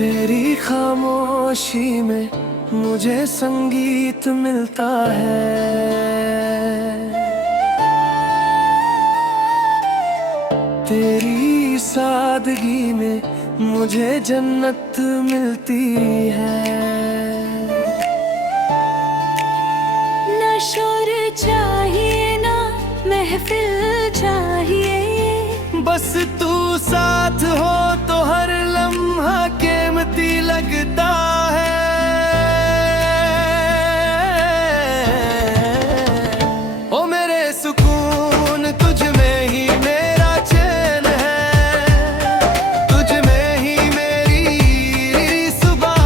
तेरी खामोशी में मुझे संगीत मिलता है। तेरी सादगी में मुझे जन्नत मिलती है। ना शोर चाहिए ना महफिल चाहिए, बस तू साथ हो तो हर लम्हा कीमती लगता है। ओ मेरे सुकून तुझ में ही मेरा चैन है, तुझ में ही मेरी सुबह,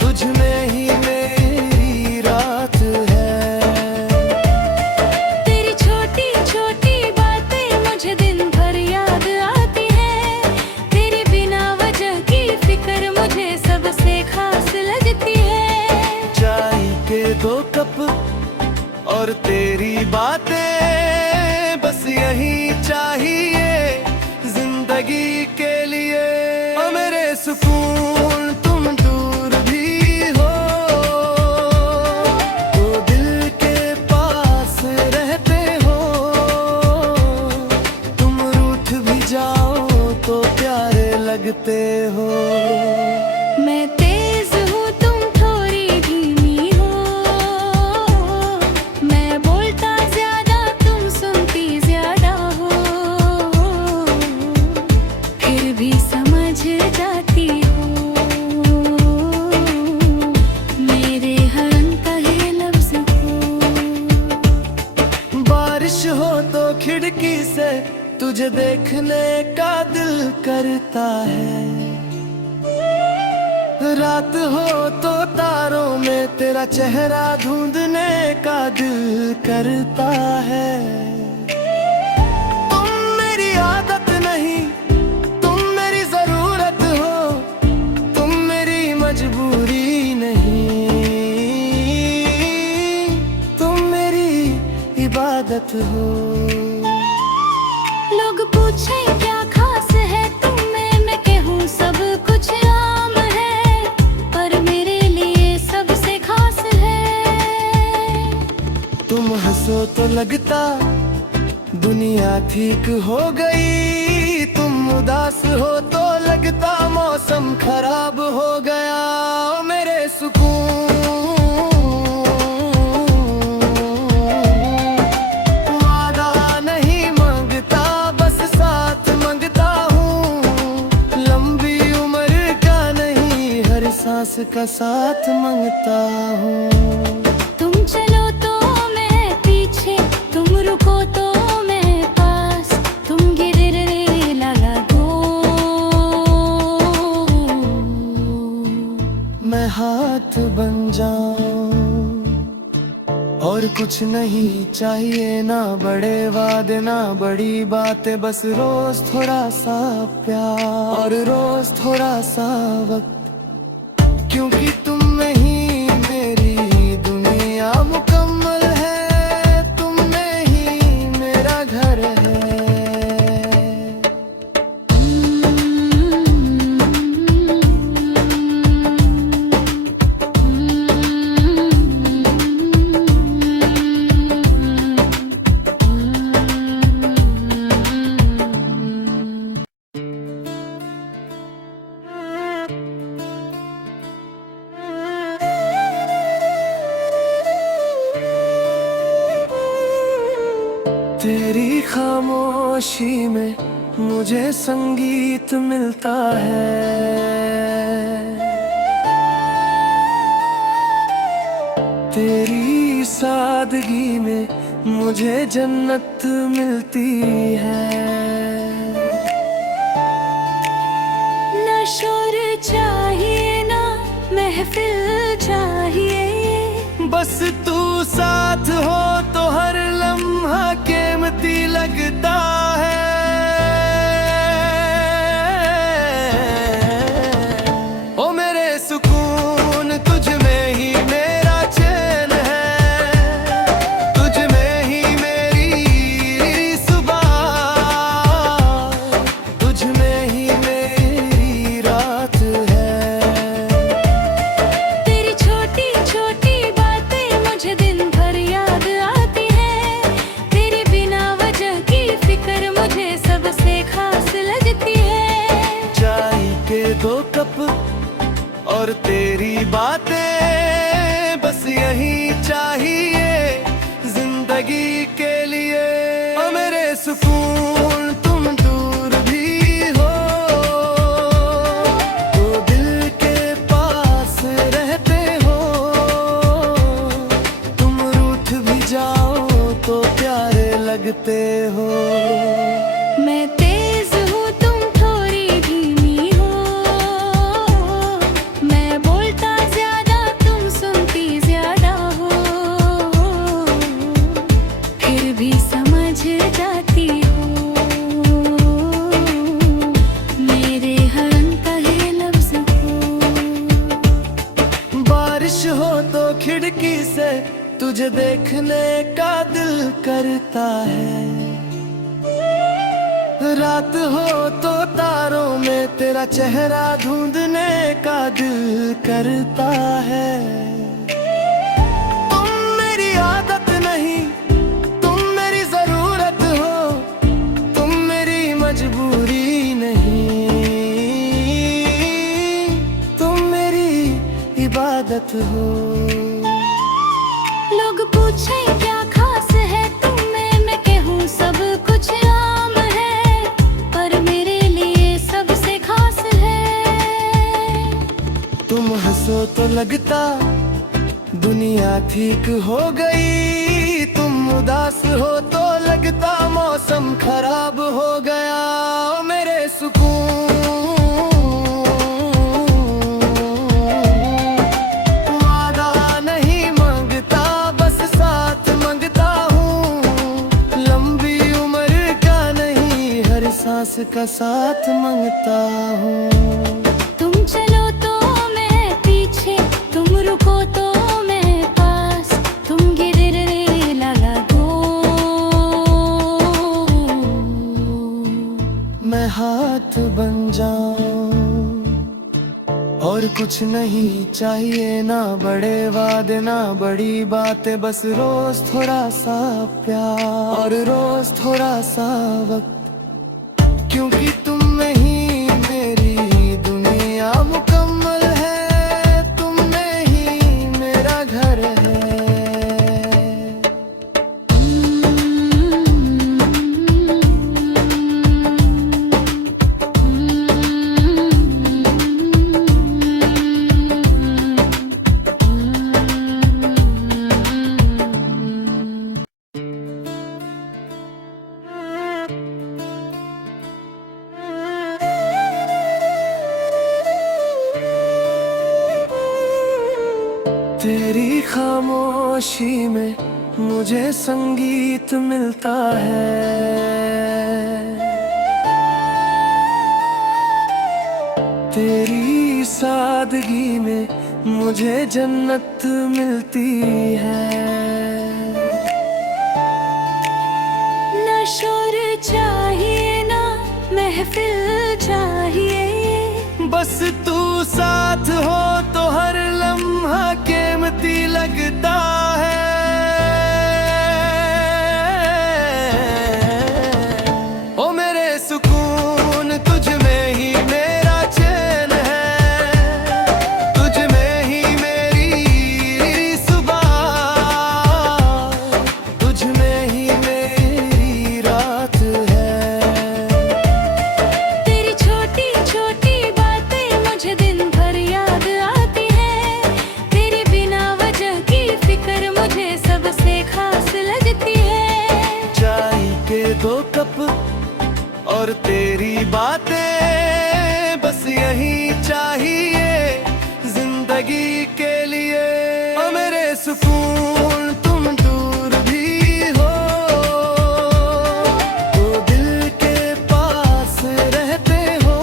तुझ में ही मेरी रात है। तेरी छोटी छोटी बातें मुझे दिन भर याद आती है। तेरी बिना वजह की फिक्र मुझे सबसे खास लगती है। चाय के 2 कप और तेरी बातें, बस यही चाहिए जिंदगी के लिए। ओ मेरे सुकून तुम दूर भी हो तो दिल के पास रहते हो। तुम रूठ भी जाओ तो प्यारे लगते हो। मैं तेज हूँ तुम थोड़ी धीमी हो, मैं बोलता ज्यादा तुम सुनती ज्यादा हो। फिर भी समझ जाती हो मेरे हर अनकहे लफ्ज को। बारिश हो तो खिड़की से तुझे देखने का दिल करता है। रात हो तो तारों में तेरा चेहरा ढूंढने का दिल करता है। तुम मेरी आदत नहीं, तुम मेरी जरूरत हो, तुम मेरी मजबूरी नहीं, तुम मेरी इबादत हो। लोग पूछे क्या खास है तुम में, मैं कहूँ सब कुछ आम है, पर मेरे लिए सबसे खास है। तुम हंसो तो लगता दुनिया ठीक हो गई, तुम उदास हो तो लगता मौसम खराब हो गया। ओ मेरे सुकून वादा नहीं मांगता, बस साथ मांगता हूँ। लंबी उम्र का नहीं, हर सांस का साथ मांगता हूँ। तुम चलो तो मैं पीछे, तुम रुको तो मैं पास, तुम गिरने लगा दो मैं हाथ बन जाऊं। और कुछ नहीं चाहिए, ना बड़े वादे ना बड़ी बातें, बस रोज थोड़ा सा प्यार और रोज थोड़ा सा वक्त। क्योंकि तुम में ही मेरी दुनिया मुकम्मल है, तुम में ही मेरा घर है। तेरी खामोशी में मुझे संगीत मिलता है। तेरी सादगी में मुझे जन्नत मिलती है। ना शोर चाहिए ना महफिल चाहिए, बस तू साथ हो तो हर लम्हा कीमती लगता है। ओ मेरे सुकून तुझ में ही मेरा चैन है, तुझ में ही मेरी सुबह, तुझ में ही मेरी तेरी बातें बस यही चाहिए जिंदगी के लिए। ओ मेरे सुकून तुम दूर भी हो तो दिल के पास रहते हो। तुम रूठ भी जाओ तो प्यारे लगते हो। मैं तेज हूँ तुम थोड़ी धीमी हो, मैं बोलता ज्यादा तुम सुनती ज्यादा हो, फिर भी समझ जाती हो मेरे हर अनकहे लफ्ज को। बारिश हो तो खिड़की से तुझे देखने का दिल करता है। रात हो तो तारों में तेरा चेहरा ढूंढने का दिल करता है। तुम मेरी आदत नहीं, तुम मेरी जरूरत हो, तुम मेरी मजबूरी नहीं, तुम मेरी इबादत हो। लोग पूछे क्या खास है तुम में, मैं कहूँ सब कुछ आम है, पर मेरे लिए सबसे खास है। तुम हंसो तो लगता दुनिया ठीक हो गई, तुम उदास हो तो लगता मौसम खराब हो गया। ओ मेरे सुकून वादा नहीं मांगता, बस साथ मांगता हूँ। लंबी उम्र का नहीं, हर सांस का साथ मांगता हूँ। तुम चलो तो मैं पीछे, तुम रुको तो मैं पास, तुम गिरने लगा दो मैं हाथ बन जाऊं और कुछ नहीं चाहिए, ना बड़े वादे ना बड़ी बातें, बस रोज थोड़ा सा प्यार और रोज थोड़ा सा वक्त। क्योंकि तुम में ही मेरी दुनिया मुकम्मल है, तुम में ही मेरा घर है। तेरी खामोशी में मुझे संगीत मिलता है, तेरी सादगी में मुझे जन्नत मिलती है। ना शोर चाहिए ना महफिल चाहिए, बस तू साथ हो तो हर लम्हा कीमती लगता है। ओ मेरे सुकून तुझ में ही मेरा चैन है, तुझ में ही मेरी सुबह, तुझ में ही मेरी रात है। तेरी छोटी छोटी बातें मुझे दिन भर याद आती है, तेरी बिना वजह की फिक्र मुझे सबसे खास लगती है। चाय के 2 कप और तेरी बातें बस यही चाहिए जिंदगी के लिए। ओ मेरे सुकून तुम दूर भी हो तो दिल के पास रहते हो।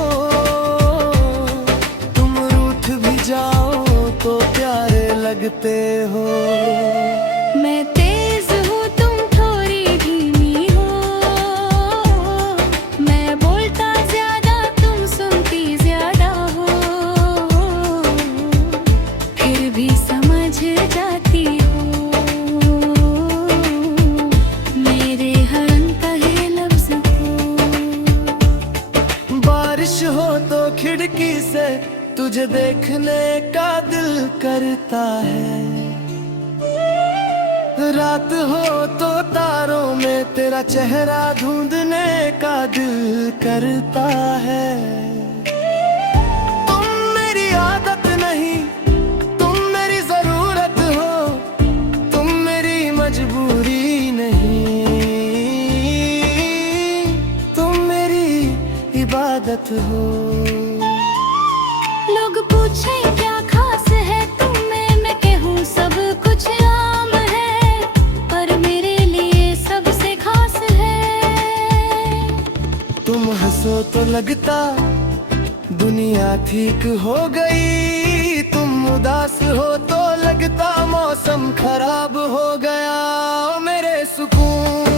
तुम रूठ भी जाओ तो प्यारे लगते हो। मैं तेज हूँ तुम थोड़ी धीमी हो, मैं बोलता ज्यादा तुम सुनती ज्यादा हो, फिर भी समझ जाती हो मेरे हर अनकहे लफ्ज को। बारिश हो तो खिड़की से तुझे देखने का दिल करता है। रात हो तो तारों में तेरा चेहरा ढूंढने का दिल करता है। तुम मेरी आदत नहीं, तुम मेरी जरूरत हो, तुम मेरी मजबूरी नहीं, तुम मेरी इबादत हो। लोग पूछे क्या खास है तुम में, मैं कहूँ सब कुछ आम है, पर मेरे लिए सबसे खास है। तुम हंसो तो लगता दुनिया ठीक हो गई, तुम उदास हो तो लगता मौसम खराब हो गया। ओ मेरे सुकून,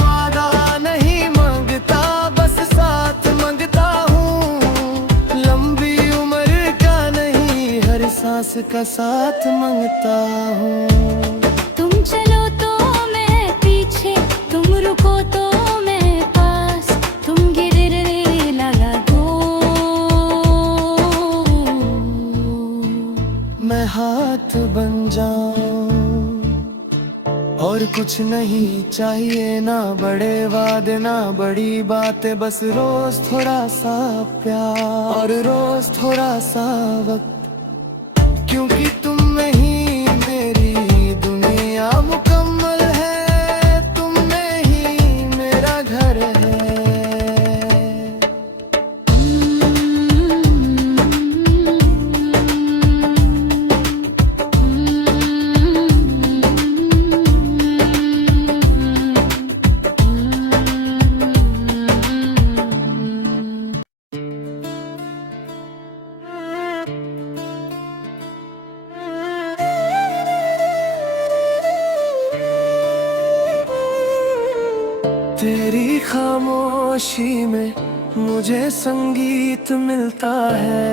वादा नहीं मांगता बस साथ मांगता हूँ, लंबी उम्र का नहीं हर सांस का साथ मांगता हूँ। तुम चलो तो मैं पीछे, तुम रुको तो मैं पास, तुम गिरने लगा दो मैं हाथ बन जाऊं और कुछ नहीं चाहिए, ना बड़े वादे ना बड़ी बातें, बस रोज थोड़ा सा प्यार और रोज थोड़ा सा वक्त, क्योंकि तुम में ही मेरी दुनिया मुकम्मल है, तुम में ही मेरा घर है। तेरी खामोशी में मुझे संगीत मिलता है,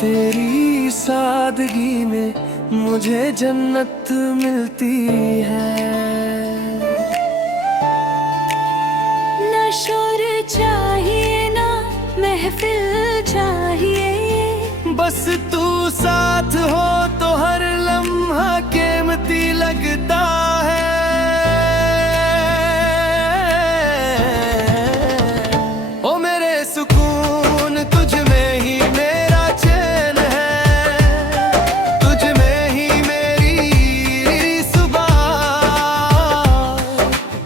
तेरी सादगी में मुझे जन्नत मिलती है। ना शोर चाहिए ना महफिल चाहिए, बस तू साथ हो तो हर लम्हा कीमती लगता है। ओ मेरे सुकून तुझ में ही मेरा चैन है, तुझ में ही मेरी सुबह,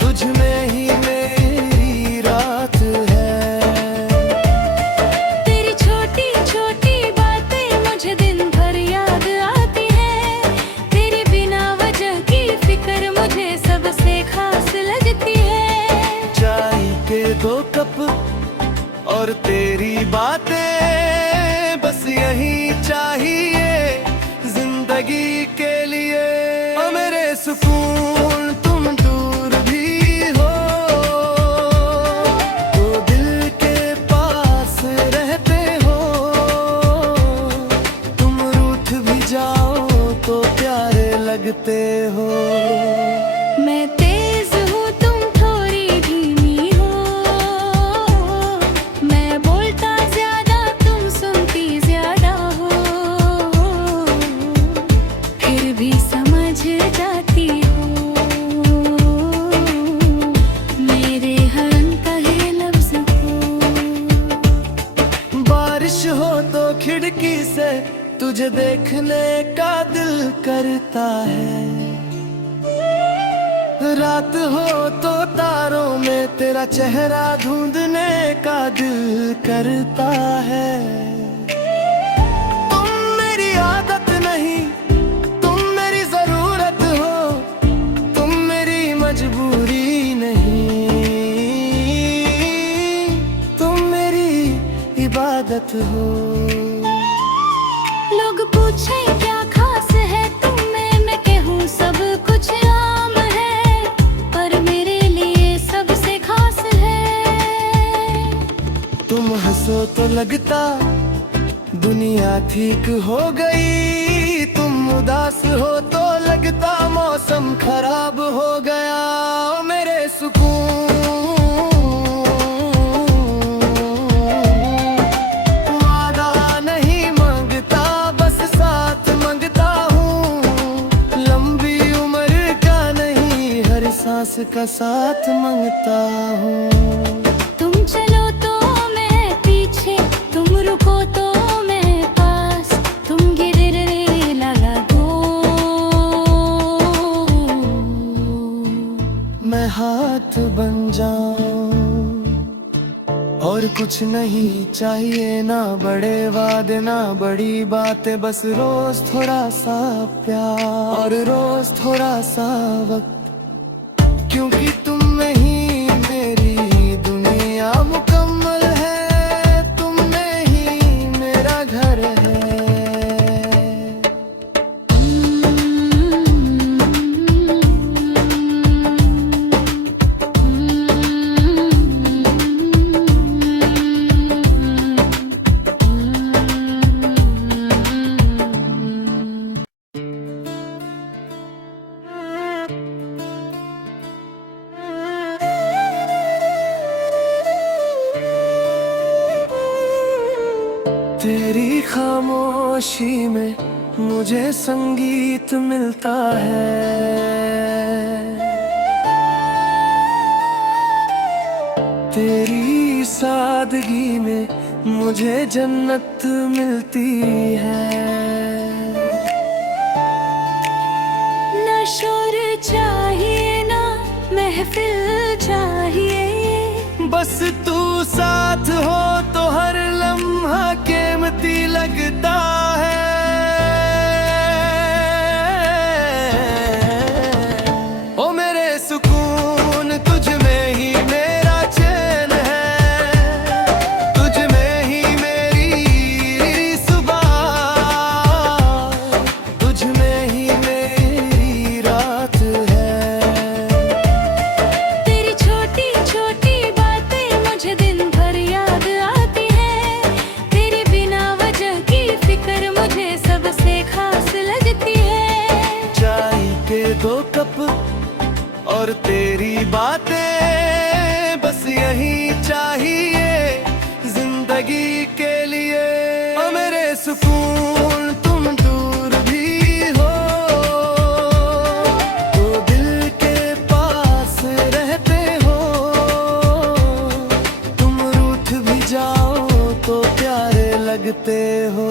तुझ में ही मेरी रात है। तेरी छोटी छोटी बातें मुझे दिन भर याद आती है, तेरी बिना वजह की फिक्र मुझे सबसे खास लगती है। चाय के 2 कप और तेरी बातें, बस यही चाहिए जिंदगी के लिए। ओ मेरे सुकून तुम दूर भी हो तो दिल के पास रहते हो, तुम रूठ भी जाओ तो प्यारे लगते हो। मैं तेज हूँ तुम थोड़ी धीमी हो, मैं बोलता ज्यादा तुम सुनती ज्यादा हो, फिर भी समझ जाती हो मेरे हर अनकहे लफ्ज को। बारिश हो तो खिड़की से तुझे देखने का दिल करता है, रात हो तो तारों में तेरा चेहरा ढूंढने का दिल करता है। तुम मेरी आदत नहीं, तुम मेरी जरूरत हो, तुम मेरी मजबूरी नहीं, तुम मेरी इबादत हो। लोग पूछे क्या खास है तुम में, मैं कहूँ सब कुछ आम है, पर मेरे लिए सबसे खास है। तुम हंसो तो लगता दुनिया ठीक हो गई, तुम उदास हो तो लगता मौसम खराब हो गया। ओ मेरे सुकून, का साथ मांगता हूँ। तुम चलो तो मैं पीछे, तुम रुको तो मैं पास, तुम गिरने लगा दो, मैं हाथ बन जाऊं और कुछ नहीं चाहिए, ना बड़े वादे ना बड़ी बातें, बस रोज थोड़ा सा प्यार और रोज थोड़ा सा वक्त, क्योंकि तुम में ही मेरी दुनिया मुकम्मल है, तुम में ही मेरा घर है। तेरी खामोशी में मुझे संगीत मिलता है, तेरी सादगी में मुझे जन्नत मिलती है। ना शोर चाहिए ना महफिल चाहिए, बस तू साथ हो तो हर लम्हा कीमती लगता है। ओ मेरे सुकून तुझ में ही मेरा चैन है, तुझ में ही मेरी सुबह, तुझ में ही मेरी रात है। तेरी छोटी छोटी बातें मुझे दिन भर याद आती है, तेरी बिना वजह की फिक्र मुझे सबसे खास लगती है। चाय के 2 कप और तेरी बातें, बस यही चाहिए जिंदगी के लिए। ओ मेरे सुकून तुम दूर भी हो तो दिल के पास रहते हो, तुम रूठ भी जाओ तो प्यारे लगते हो।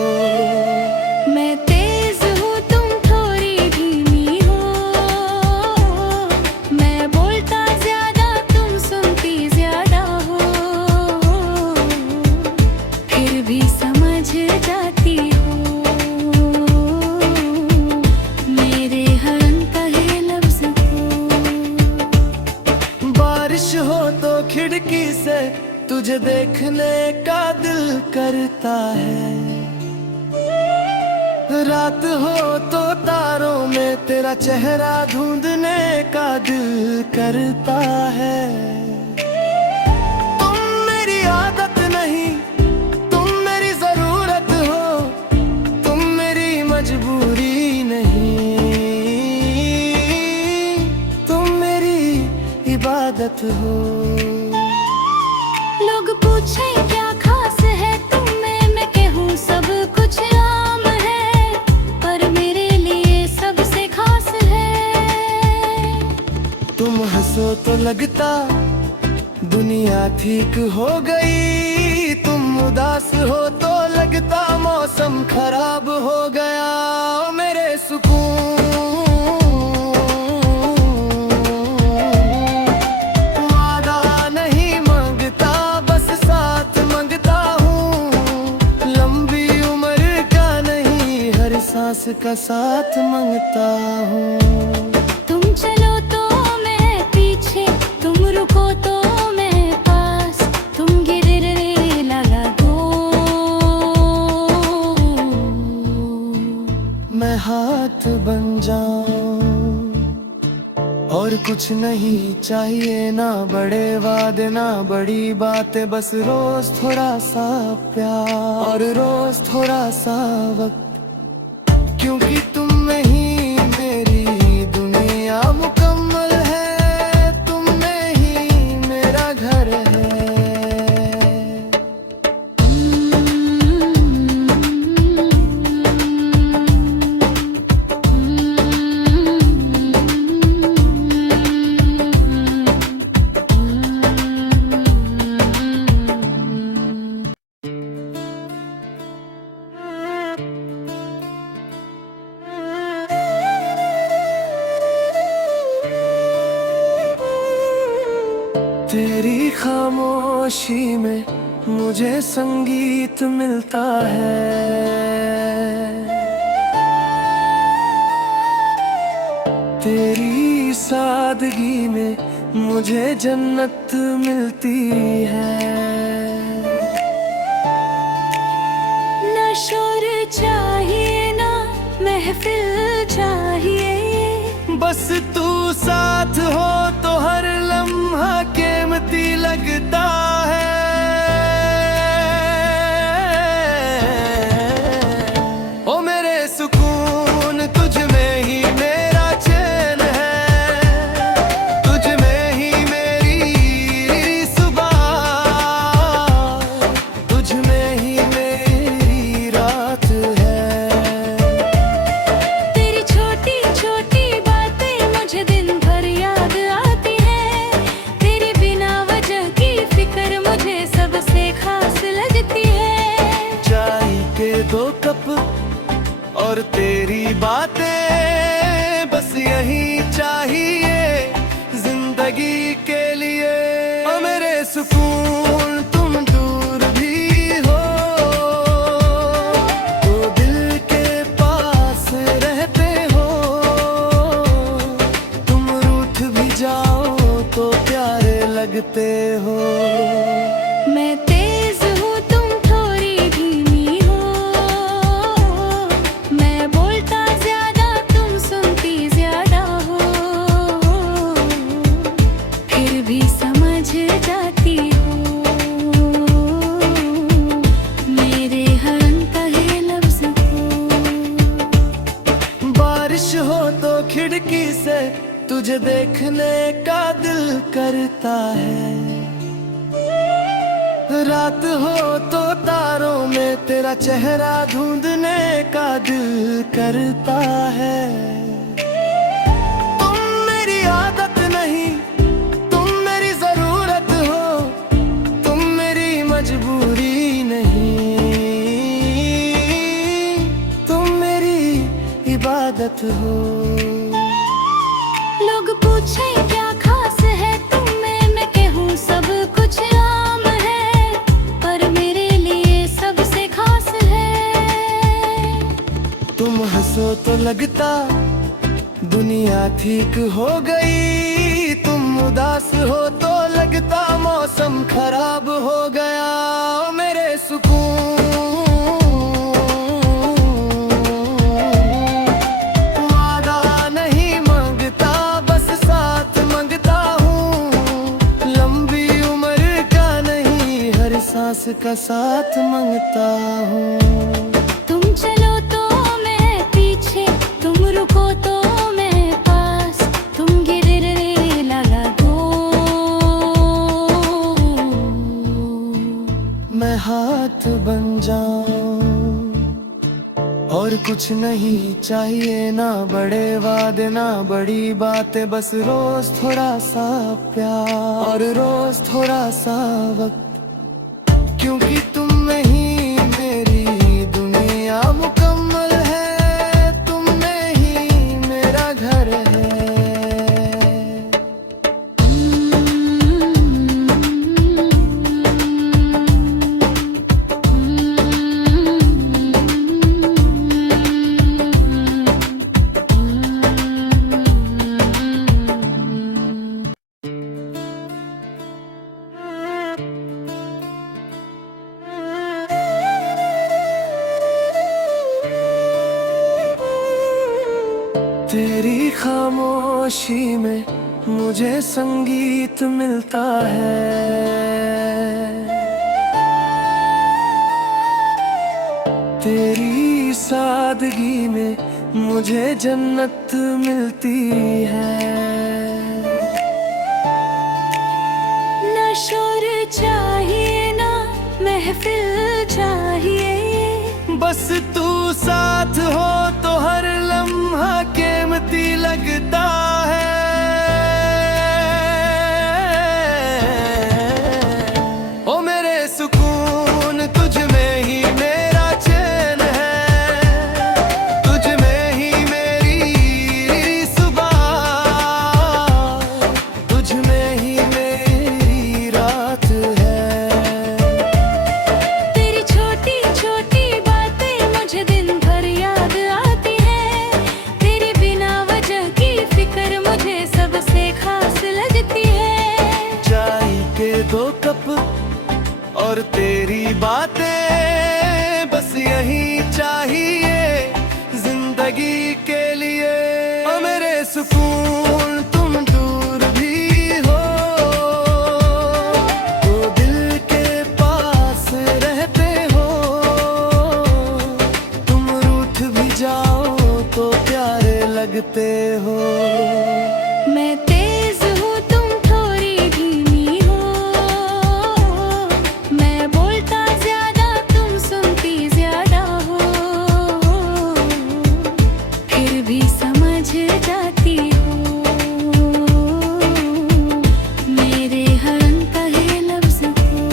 मैं तेज हूँ तुम थोड़ी धीमी हो, मैं बोलता ज्यादा तुम सुनती ज्यादा हो, फिर भी समझ जाती हो मेरे हर अनकहे लफ्ज को। बारिश हो तो खिड़की से तुझे देखने का दिल करता है, रात हो तो तारों में तेरा चेहरा ढूंढने का दिल करता है। तुम मेरी आदत नहीं, तुम मेरी जरूरत हो, तुम मेरी मजबूरी नहीं, तुम मेरी इबादत हो। लोग पूछे क्या खास है तुम में, मैं कहूँ सब कुछ आम है, पर मेरे लिए सबसे खास है। तुम हंसो तो लगता दुनिया ठीक हो गई, तुम उदास हो तो लगता मौसम खराब हो गया। ओ मेरे सुकून वादा नहीं मांगता, बस साथ मांगता हूँ, लंबी उम्र का नहीं हर सांस का साथ मांगता हूँ। तुम चलो तो मैं पीछे, तुम रुको तो मैं पास, तुम गिरने लगा दो, मैं हाथ बन जाऊं और कुछ नहीं चाहिए, ना बड़े वादे ना बड़ी बातें, बस रोज थोड़ा सा प्यार और रोज थोड़ा सा वक्त, क्योंकि तुम में ही मेरी दुनिया मुकम्मल है, तुम में ही मेरा घर है। तेरी खामोशी में मुझे संगीत मिलता है, तेरी सादगी में मुझे जन्नत मिलती है। ना शोर चाहिए ना महफिल चाहिए, बस तू साथ हो तो हर लम्हा कीमती लगता है। ओ मेरे सुकून तुझ में ही मेरा चैन है, तुझ में ही मेरी सुबह, तुझ में ही मेरी रात है। तेरी छोटी छोटी बातें मुझे दिन भर याद आती हैं, तेरे बिना वजह की फिक्र मुझे सबसे खास लगती है। चाय के 2 कप और तेरी बातें, बस यही चाहिए जिंदगी के लिए। ओ मेरे सुकून तुम दूर भी हो तो दिल के पास रहते हो, तुम रूठ भी जाओ तो प्यारे लगते हो। मैं तेज हूँ तुम थोड़ी धीमी हो, मैं बोलता ज्यादा तुम सुनती ज्यादा हो, फिर भी समझ जाती हो मेरे हर अनकहे लफ्ज को। बारिश हो तो खिड़की से तुझे देखने का दिल करता है, रात हो तो तारों में तेरा चेहरा ढूंढने का दिल करता है। तुम मेरी आदत नहीं, तुम मेरी जरूरत हो, तुम मेरी मजबूरी नहीं, तुम मेरी इबादत हो। लोग पूछे क्या खास है तुम में, मैं कहूँ सब कुछ आम है, पर मेरे लिए सबसे खास है। तुम हंसो तो लगता दुनिया ठीक हो गई, तुम उदास हो तो लगता मौसम खराब हो गया। ओ मेरे सुकून वादा नहीं मांगता, बस साथ मांगता हूँ, लंबी उम्र का नहीं हर सांस का साथ मांगता हूँ। तुम चलो तो मैं पीछे, तुम रुको तो मैं पास, तुम गिरने लगा दो मैं हाथ बन जाऊं और कुछ नहीं चाहिए, ना बड़े वादे ना बड़ी बातें, बस रोज थोड़ा सा प्यार और रोज थोड़ा सा वक्त, क्योंकि तुम में ही मेरी दुनिया मुकम्मल है, तुम में ही मेरा घर है। तेरी खामोशी में मुझे संगीत मिलता है, तेरी सादगी में मुझे जन्नत मिलती है। ना शोर चाहिए ना महफिल चाहिए, बस तू साथ हो तो हर लम्हा कीमती लगता है। ओ मेरे सुकून तुझ में ही मेरा चैन है, तुझ में ही मेरी सुबह, तुझ में ही मेरी रात। दो कप और तेरी बातें, बस यही चाहिए जिंदगी के लिए। ओ मेरे सुकून तुम दूर भी हो तो दिल के पास रहते हो, तुम रूठ भी जाओ तो प्यारे लगते हो। मैं तेज हूँ तुम थोड़ी धीमी हो, मैं बोलता ज्यादा तुम सुनती ज्यादा हो, फिर भी समझ जाती हो मेरे हर अनकहे लफ्ज को।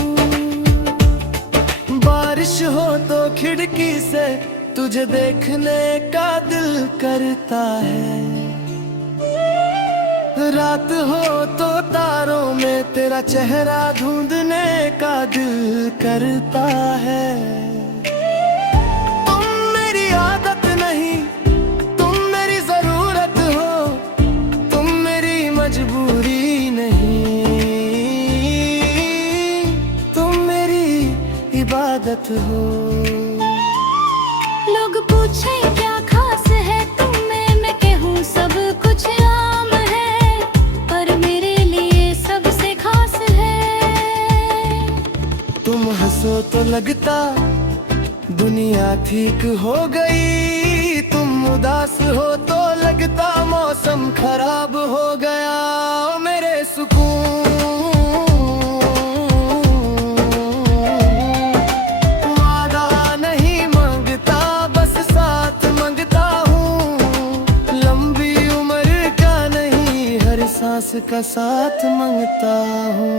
बारिश हो तो खिड़की से तुझे देखने का दिल करता है, रात हो तो तारों में तेरा चेहरा ढूंढने का दिल करता है। तुम मेरी आदत नहीं, तुम मेरी जरूरत हो, तुम मेरी मजबूरी नहीं, तुम मेरी इबादत हो। लोग पूछे क्या खास है तुम में, मैं कहूँ सब कुछ आम है, पर मेरे लिए सबसे खास है। तुम हंसो तो लगता दुनिया ठीक हो गई, तुम उदास हो तो लगता मौसम खराब हो गया। ओ मेरे सुकून वादा नहीं मांगता, बस साथ मांगता हूँ, लंबी उम्र का नहीं हर सांस का साथ मांगता हूँ।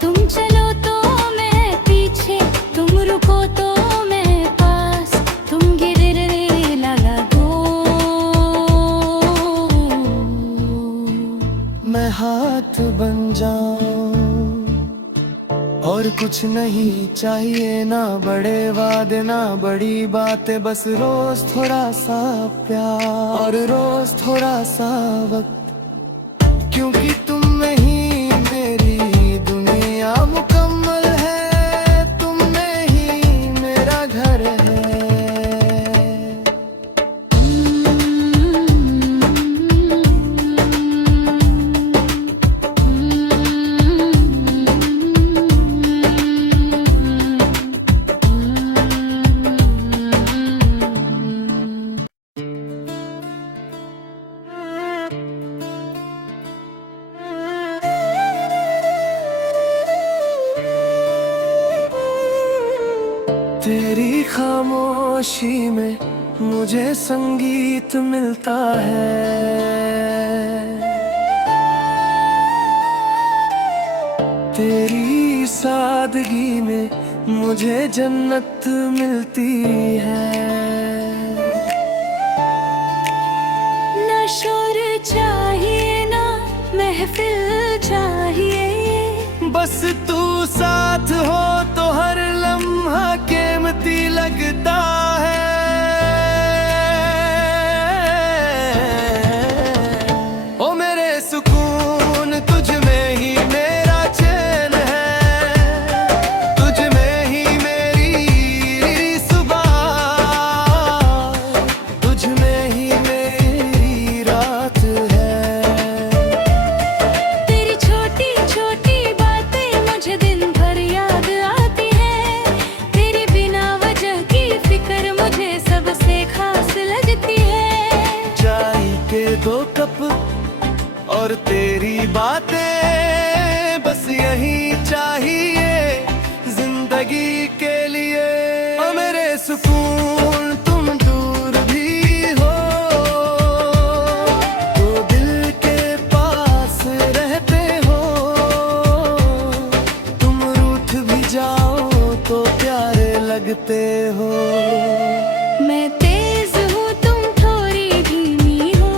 तुम चलो तो मैं पीछे, तुम रुको तो मैं पास, तुम गिरने लगा दो मैं हाथ बन जाऊं और कुछ नहीं चाहिए, ना बड़े वादे ना बड़ी बातें, बस रोज थोड़ा सा प्यार और रोज थोड़ा सा वक्त, क्योंकि तुम में ही मेरी दुनिया मुकम्मल है, तुम में ही मेरा घर है। तेरी खामोशी में मुझे संगीत मिलता है, तेरी सादगी में मुझे जन्नत मिलती है। ना शोर चाहिए ना महफिल चाहिए, बस तू साथ हो तो हर लम्हा कीमती लगता है। ओ मेरे सुकून तुझ में ही मेरा चैन है, तुझ में ही मेरी सुबह, तुझ में ही मेरी रात है। तेरी छोटी छोटी बातें मुझे दिन भर याद आती है, तेरी बिना वजह की फिक्र मुझे सबसे खास लगती है। चाय के दो कप और तेरी बातें, बस यही चाहिए जिंदगी के लिए। ओ मेरे सुकून तुम दूर भी हो तो दिल के पास रहते हो, तुम रूठ भी जाओ तो प्यारे लगते हो। मैं तेज हूँ तुम थोड़ी धीमी हो,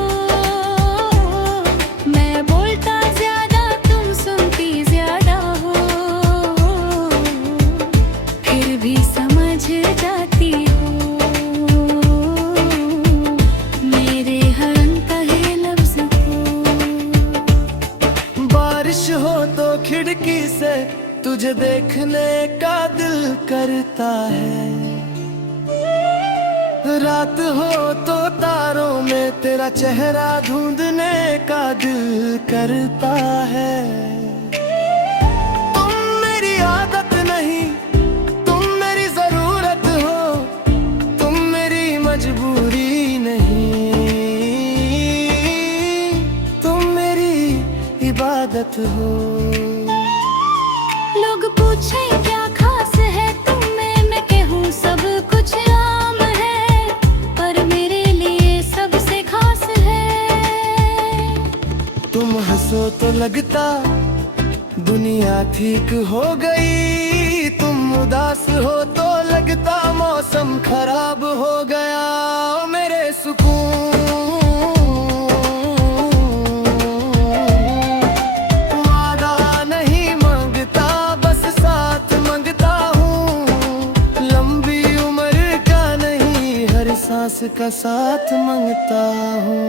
मैं बोलता ज्यादा तुम सुनती ज्यादा हो, फिर भी समझ जाती हो मेरे हर अनकहे लफ्ज को। बारिश हो तो खिड़की खिड़की से तुझे देखने का दिल करता है। रात हो तो तारों में तेरा चेहरा ढूंढने का दिल करता है। तुम मेरी आदत नहीं, तुम मेरी जरूरत हो, तुम मेरी मजबूरी नहीं, तुम मेरी इबादत हो। लोग पूछे क्या खास है तुम में, मैं कहूँ सब कुछ आम है, पर मेरे लिए सबसे खास है। तुम हंसो तो लगता दुनिया ठीक हो गई, तुम उदास हो तो लगता मौसम खराब हो गया। ओ मेरे सुकून, वादा नहीं मांगता बस साथ मांगता हूँ, लंबी उम्र का नहीं हर सांस का साथ मांगता हूँ।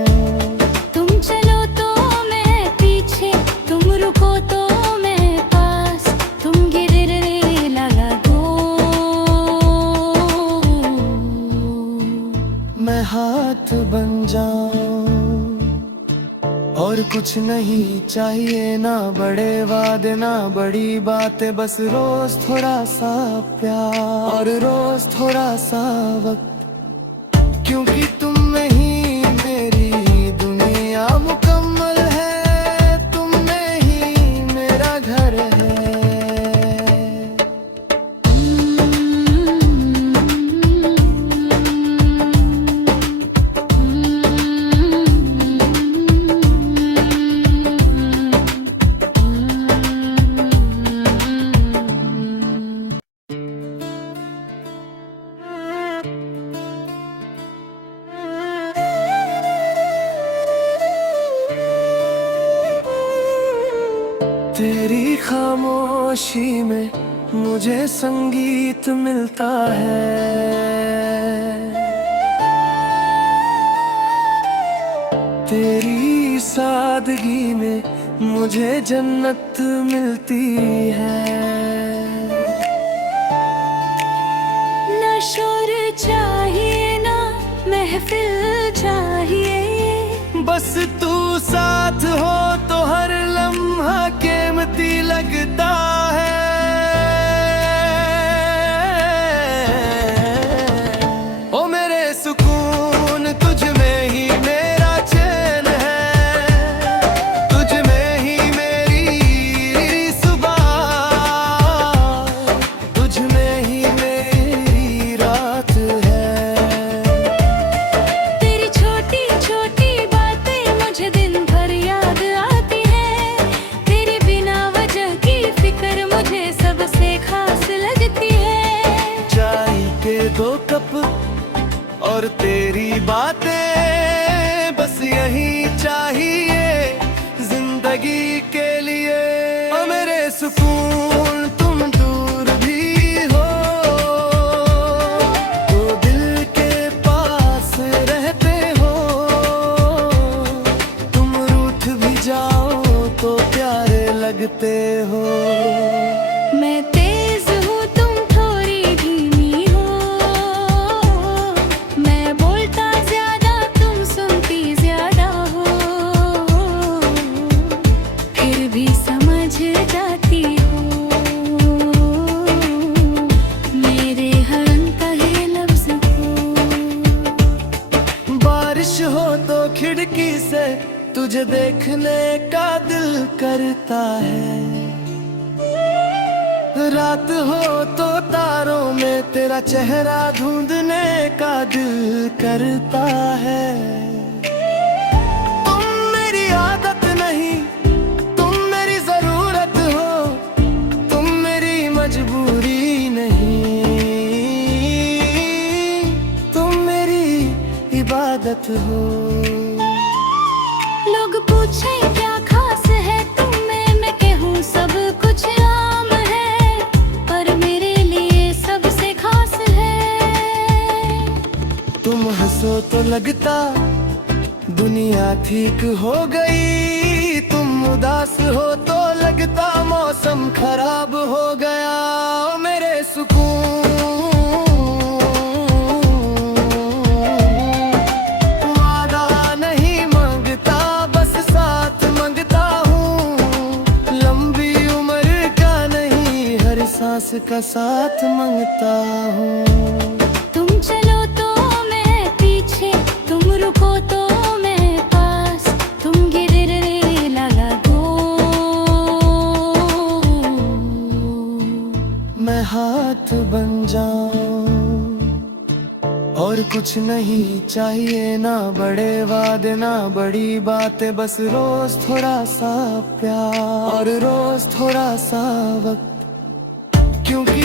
तुम चलो तो मैं पीछे, तुम रुको तो मैं पास, तुम गिरने लगा दो मैं हाथ बन जाऊं और कुछ नहीं चाहिए, ना बड़े वादे ना बड़ी बातें, बस रोज थोड़ा सा प्यार और रोज थोड़ा सा वक्त, क्योंकि तुम में ही मेरी दुनिया मुकम्मल है, तुम में ही मेरा घर है। तेरी खामोशी में मुझे संगीत मिलता है, तेरी सादगी में मुझे जन्नत मिलती है। ना शोर चाहिए ना महफिल चाहिए, बस तू साथ हो तो हर लम्हा कीमती लगता है। ओ मेरे सुकून, तुझ में ही मेरा चैन है, तुझ में ही मेरी सुबह, तुझ में ही मेरी रात है। तेरी छोटी छोटी बातें मुझे दिन भर याद आती है, तेरी बिना वजह की फिक्र मुझे सबसे खास लगती है। चाय के 2 कप और तेरी बातें, बस यही चाहिए जिंदगी के लिए। ओ मेरे सुकून, तुम दूर भी हो तो दिल के पास रहते हो, तुम रूठ भी जाओ तो प्यारे लगते हो। मैं तेज हूँ तुम थोड़ी धीमी हो, मैं बोलता ज्यादा तुम सुनती ज्यादा हो, फिर भी समझ जाती हो मेरे हर अनकहे लफ्ज को। बारिश हो तो खिड़की से तुझे देखने का दिल करता है, रात हो तो तारों में तेरा चेहरा ढूंढने का दिल करता है। तुम मेरी आदत नहीं, तुम मेरी जरूरत हो, तुम मेरी मजबूरी नहीं, तुम मेरी इबादत हो। लोग पूछे क्या खास है तुम में, मैं कहूँ सब कुछ आम है, पर मेरे लिए सबसे खास है। तुम हंसो तो लगता दुनिया ठीक हो गई, तुम उदास हो तो लगता लगता मौसम खराब हो गया मेरे सुकून। वादा नहीं मांगता बस साथ मांगता हूँ, लंबी उम्र का नहीं हर सांस का साथ मांगता हूँ। तुम चलो तो मैं पीछे, तुम रुको तो मैं पास, तुम गिरने लगा दो मैं हाथ बन जाऊं और कुछ नहीं चाहिए, ना बड़े वादे ना बड़ी बातें, बस रोज थोड़ा सा प्यार और रोज थोड़ा सा वक्त, क्योंकि